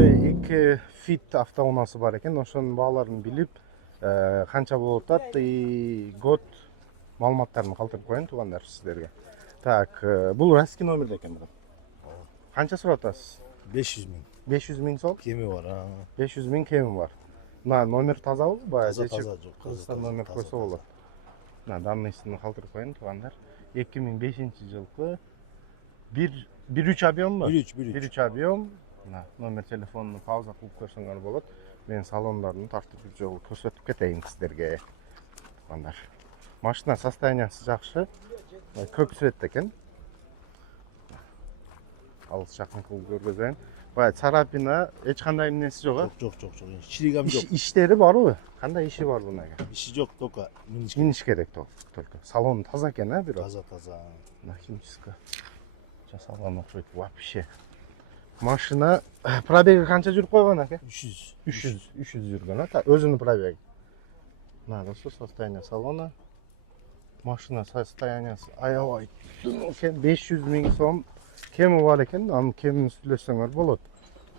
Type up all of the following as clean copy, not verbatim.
мындай 2 fit автоунаасы бар экен. Ошонун бааларын билип, канча болуп атат и год маалыматтарын калтырып коеюн туугандар сиздерге. Так, бул российский номерде экен бул. Канча сурап атасыз? 500 000. 500 000 сом? Кеми бар. 500 000 кеми бар. Мына номер тазабы? Таза жок. Кыргызстан номер койсо болот. Мына данныйсын калтырып коеюн туугандар. 2005-жылкы 1.3 объем бу? 1.3 объем. Мына номер телефонуну пауза кылып көрсөңөр болот. Мен салондорун тартып бир жолу көрсөтүп кетейин сиздерге. Туугандар. Машина состояниясы жакшы. Көк цветте экен. Алыс жакын кылып көргөзөйүн. Бая царапина, эч кандай эмнеси жок, Жок. Чиригам жок. Иштери барбы? Кандай иши бар бунага? Иши жок, только Миниш керек только. Салон таза экен, бирок. Таза. На химчиска жасалган окшойт вообще. Машина пробеги канча жүрүп койгон аке? 300 жүргөн, өзүнүн пробеги. Мына достор, состояние салона. Машина состояниясы аябай экен, 500 000 сом. Кеми бар экен, анын кемин сүйлөшсөңөр болот.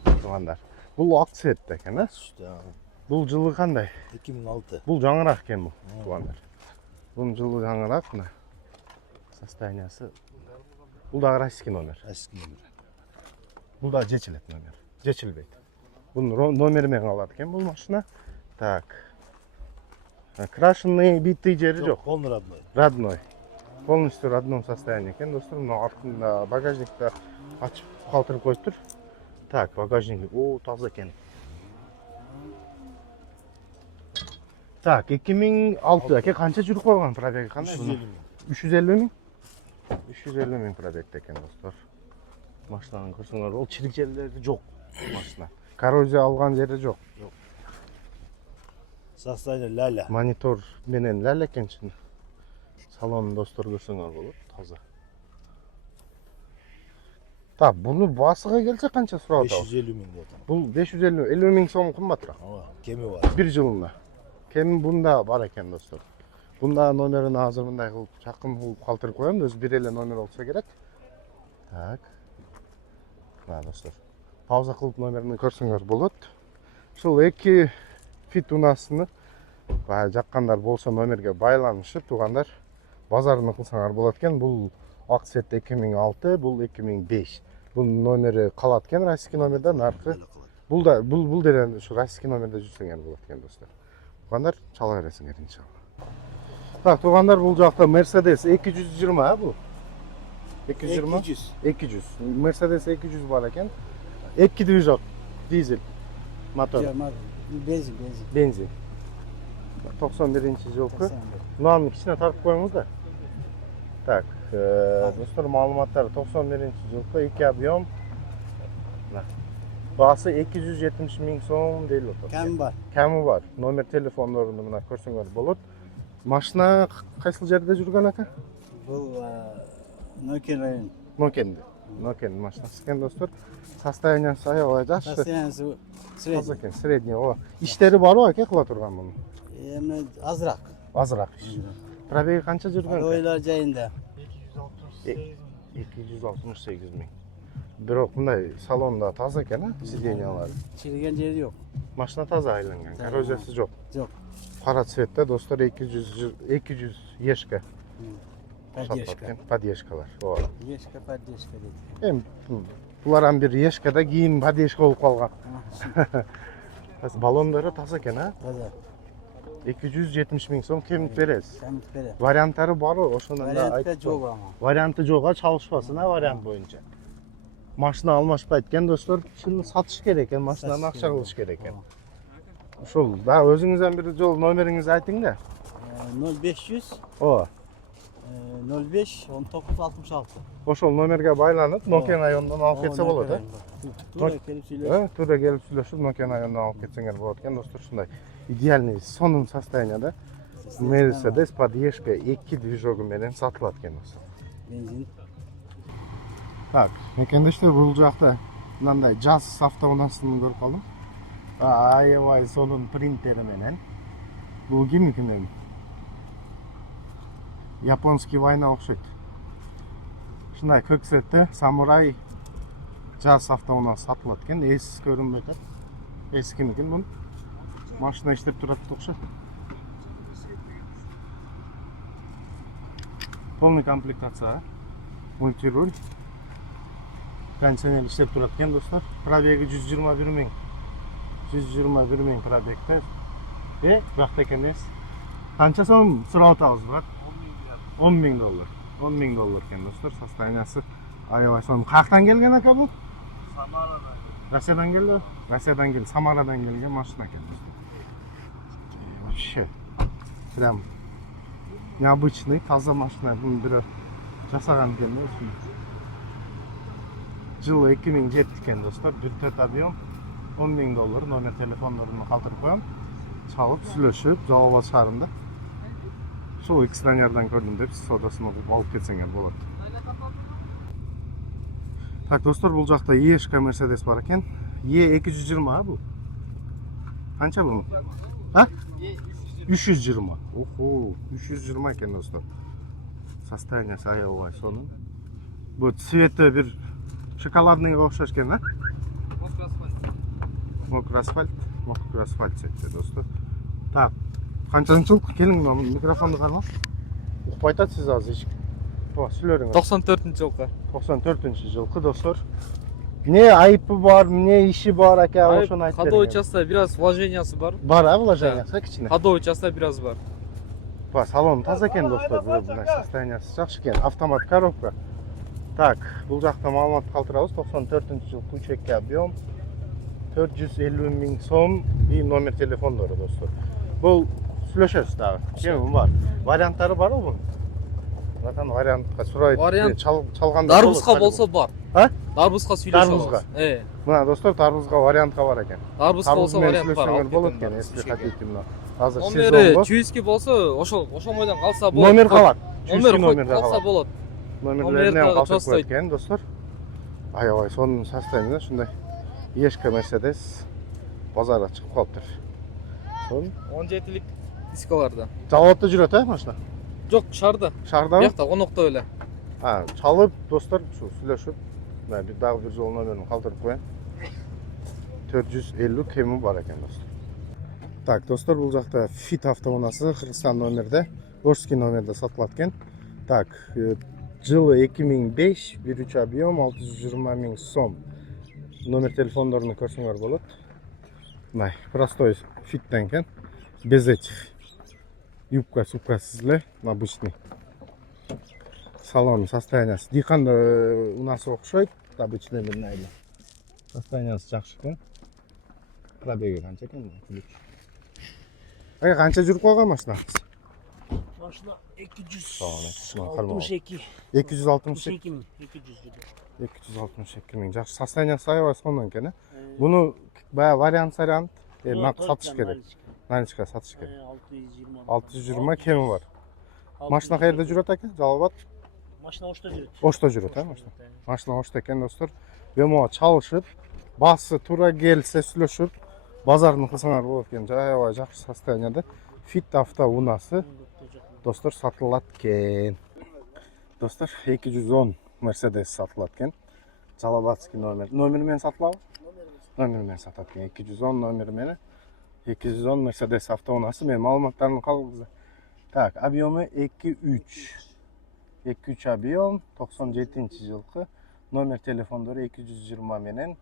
Туугандар. Бул ак цветте экен, Бул жылы кандай? 2006. Бул жаңыраак экен бул, туугандар. Бунун жылы жаңыраак, мына. Состояниясы. Бул да российский номер. Бул да жечилет номер. Жечилбейт. Бунун номери менен алат экен бул машина. Так. Крашенный, битый жери жок. Полный Родной. Полностью родном состоянии экен, достор. Мына артында багажникти ачып калтырып коюптур. Так, багажник. Таза экен. Так, 2006 аке канча жүрүп койгон пробеги кандай? 350 000. 350 000 пробегде экен, достор. Машинаны көрсөңөр, ол чирик жерлери жок машина. Коррозия алган жери жок. Состояние ляля. Монитор менен ляля экен чын. Салонун достор көрсөңөр болот, таза. Так, буну басыга келсе канча сурап атабыз? 550 000 болот. Бул 550 000 сом кымбатыраак. Кеми бар. Бир жылына. Кеми бунда бар экен, достор. Бунда номерин азыр мындай кылып жакын кылып калтырып коем, өзү бир эле номер болсо керек. Так. Мына достор. Пауза кылып номерин көрсөңөр болот. Ушул 2 fit унасыны жаккандар болсо номерге байланышып, туугандар, базарына кылсаңар болот экен. Бул ак цветте 2006, бул 2005. Бунун номери калат экен российский номерден аркы. Бул деле ушу российский номерде жүрсөңөр болот экен, достор. Туугандар, чала бересиңер иншалла. Так, туугандар, бул жакта Mercedes 220, бул? 220? 200. Mercedes 200 бар экен. 2 движок, дизель мотор. Бензин. 91-жылкы. Мынаны кичине тартып коюңуз да. Так, достор, маалыматтары 91-жылкы, 2 объем. Баасы 270 000 сом дейли отур. Кеми бар. Номер телефондорунду мына көрсөңөр болот. Машина кайсыл жерде жүргөн ака? Бул Нокен район. Нокен машинасы экен, достор. Состояниясы аябай жакшы. Состояниясы средний. Средний. Иштери барбы аке кыла турган муну? Эми азыраак. Азыраак иш. Пробеги канча жүргөн? Ойлор жайында. 268 000. Бирок мындай салонда таза экен, сиденьялары. Чириген жери жок. Машина таза айланган, коррозиясы жок. Жок. Кара цветте, достор, 200 ешка. Поддержкалар. Ешка поддержка дейт. Эми булардан бир ешкада кийин поддержка болуп калган. Балондору таза экен, Таза. 270 000 сом кемит бересиз. Кемит берет. Варианттары барбы? Ошондо Варианты жок ама. Варианты жок, чалышпасын, вариант боюнча. Машина алмашпайт экен, достор. Чын сатыш керек экен, машинаны акча кылыш керек экен. Ушул, да өзүңүздөн бир жол номериңизди айтың да. 0500 Ооба. 05 19 66. Ошол номерге байланып, Нокен районунан алып кетсе болот, Туура келип сүйлөшүп. Туура келип сүйлөшүп, Нокен районунан алып кетсеңер болот экен, достор. Ушундай идеальный сонун состоянияда Mercedes поддержка 2 движогу менен сатылат экен, достор. Бензин. Так, мекендештер, бул жакта мындай жаз автоунасын көрүп калдым. Аябай сонун принтери менен. Бул кимникинен? Японский вайна окшойт. Ушундай көк цветте самурай Жаз автоунасы сатылат экен, эс көрүнбөйт атат. Эскиники бул. Машина иштеп турат окшойт. Полный комплектация. Мультируль. Кондиционер иштеп турат экен, достор. Пробеги 121 миң. 121 миң пробегте. Бакта экен эс. Канча сом сурап атабыз, брат? 10 миң доллар. 10 миң доллар экен, достор. Состояниясы аябай сом. Каяктан келген ака бул? Самарадан. Россиядан келди. Россиядан келди, Самарадан келген машина экен. Вообще прям необычный, таза машина. Bunu бирөө жасаган экен. Жылы 2007 экен, достор. 1.4 объем, 10 миң доллар. Номер телефондорун калтырып коем. Чалып, сүйлөшүп, Жалал шаарында. Ушул экстранердан көрдүм деп, соодасын алып кетсеңер болот. Так, достор, бул жакта Ешка Мерседес бар экен. E220 бул. Канча бул? А? 320. Охо, 320 экен, достор. Состояниясы аябай сонун. Бул цвети бир шоколадныйга окшош экен, а? Мокрый асфальт. Мокрый асфальт секте, достор. Так, канчанчы жыл? Келиң, микрофонду карма. Укпай атат сиз азыр эч. Сүйлөрүңүз. 94-жылкы. 94-жылкы, достор. Не айыпы бар, не иши бар, ака, ошону айтып бериңиз. Ходовой частта biraz вложениясы бар. Бар, а, вложениясы кичине? Ходовой частта biraz бар. Салон таза экен, достор. Состояниясы жакшы экен. Автомат коробка. Так, бул жакта маалымат калтырабыз. 94-жыл 3.2 объем. 450 миң сом и номер телефондору, достор. Бул сүйлөшөбүз дагы. Кем бар? Варианттары бар бунун? Натан вариантка сурайт. Вариант чалганда Дарбузга болсо бар. А? Дарбузга сүйлөшөбүз. Дарбузга? Мына достор, Дарбузга вариантка бар экен. Дарбузга болсо вариант бар. Сүйлөшсөңөр болот экен, если хотите, мына. Азыр Номери сезон. чуйски болсо, ошол бойдон калса болот. Номер калат. Номер калса болот. Номерлеринен Номерди калтырып чостойт. коет экен, достор. Аябай сонун состояние, ушундай Ешка Мерседес базарга чыгып калыптыр. Сон 17-лик дискаларда. Жалатта жүрөт, а, машина? Жок, шаарда. Шаардабы? Биякта конокто эле. Чалып, достор, ушу сүйлөшүп, бир дагы бир жол номерин калтырып коеюн. 450 кеми бар экен, достор. Так, достор, бул жакта Fit автоунасы Кыргызстан номерде, Орский номерде сатылат экен. Так, жылы 2005, 1.3 объем, 620 миң сом. Номер телефондорун көрсөңөр болот. Мына простой Fit'тен экен, без этих. Юбка, супкасыз эле, обычный. Салон состояниясы дыйканда унасы окшойт, обычный эле. Состояниясы жакшы экен. Пробеги канча экен? Канча жүрүп калган машина? Машина 262. 262 262 миң. 262 миң. Жакшы состояниясы аябай сонун экен, э? Буну баягы вариант сатыш керек. Наличка сатыш керек. 620 кеми бар. Машина каерде жүрөт ака? Жалал? Машина Ошто жүрөт. Ошто жүрөт, а, машина? Машина Ошто экен, достор. Бемо чалышып, басы туура келсе сүйлөшүп, базарын кылсаңар болот экен. Аябай жакшы состоянияда. Fit автоунасы, достор, сатылат экен. Достор, 210 Mercedes сатылат экен. Жалабатский номер. Номер менен сатылабы? Номер менен сатат экен. 210 номер менен. 210 Mercedes автоунасы. Мен маалыматтарын калгызды. Так, объемы 2.3. 2.3 объем, 97-жылкы. Номер телефондору 220 менен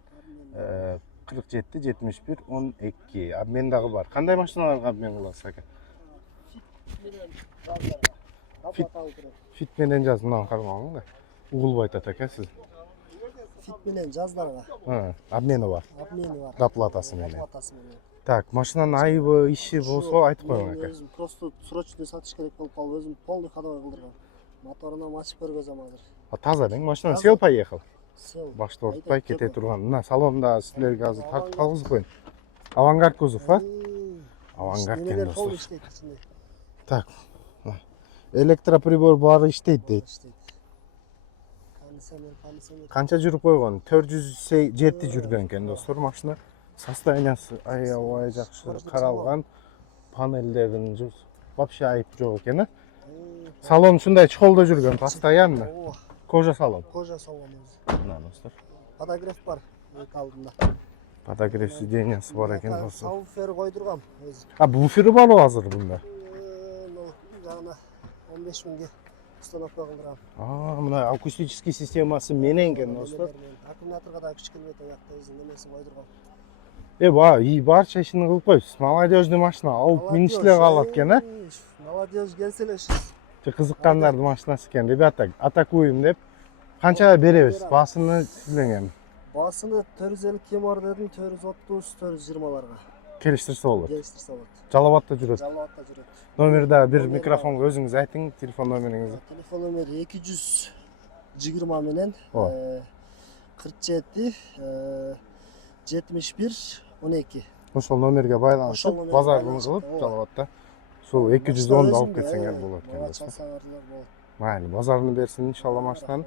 47 71 12. Обмен дагы бар. Кандай машиналарга обмен кыласыз ака? Fit менен жаз, мынаны кармагың да. Угулбай атат ака сиз. Fit менен жаздарга. Обмени бар. Обмени бар. Доплатасы менен. Доплатасы менен. Так, машинанын айыбы, иши болсо айтып коюң ака. Өзүм просто срочный сатыш керек болуп калып, өзүм полный ходовой кылдыргам. Моторунан ачып көргөзөм азыр. Таза дең, машина сел поехал. Сел. Башты ортпай кете турган. Мына салонда силерге азыр тартып калгызып коеюн. Авангард кузов, а? Авангард экен, достор. Так. Электроприбор баары иштейт дейт. Кондиционер. Канча жүрүп койгон? 407 жүргөн экен, достор, машина. Состояниясы аябай жакшы каралган. Панелдерин вообще айып жок экен, а? Салон ушундай чоколдо жүргөн, постоянно. Кожа салон. Кожа салон өзү. Мына, достор. Подогрев бар эки алдында. Подогрев сиденьясы бар экен достор. Сауфер койдургам өзү. А буфері бар азыр бунда? Жагына 15 миңге установка кылдыргам. Мына акустический системасы менен экен достор. Аккумуляторга да күч келбейт аякта өзү немеси койдургам. Барча ишини кылып коюпсуз. Молодежный машина алып минишле калат экен, а? Молодежь келсе эле Кызыккандардын машинасы экен. Ребята, атакуем деп канчага беребиз? Басыны сизден Басыны 450 кем бар дедим, 430, 420ларга. келиштирсе болот. Келиштирсе болот. Жалап атта жүрөт. Жалаатта жүрөт. Номерде бир микрофонго өзүңүз айтың, телефон номериңизди. Телефон номери 220 менен 47 71 12. Ошол номерге байланышып, Ошол номерге базарын байланышып, кылып, ооба. жалап атта. Ушул 210 алып кетсеңер болот экен. Чалсаңар болот. Майли, базарын берсин иншалла машинаны.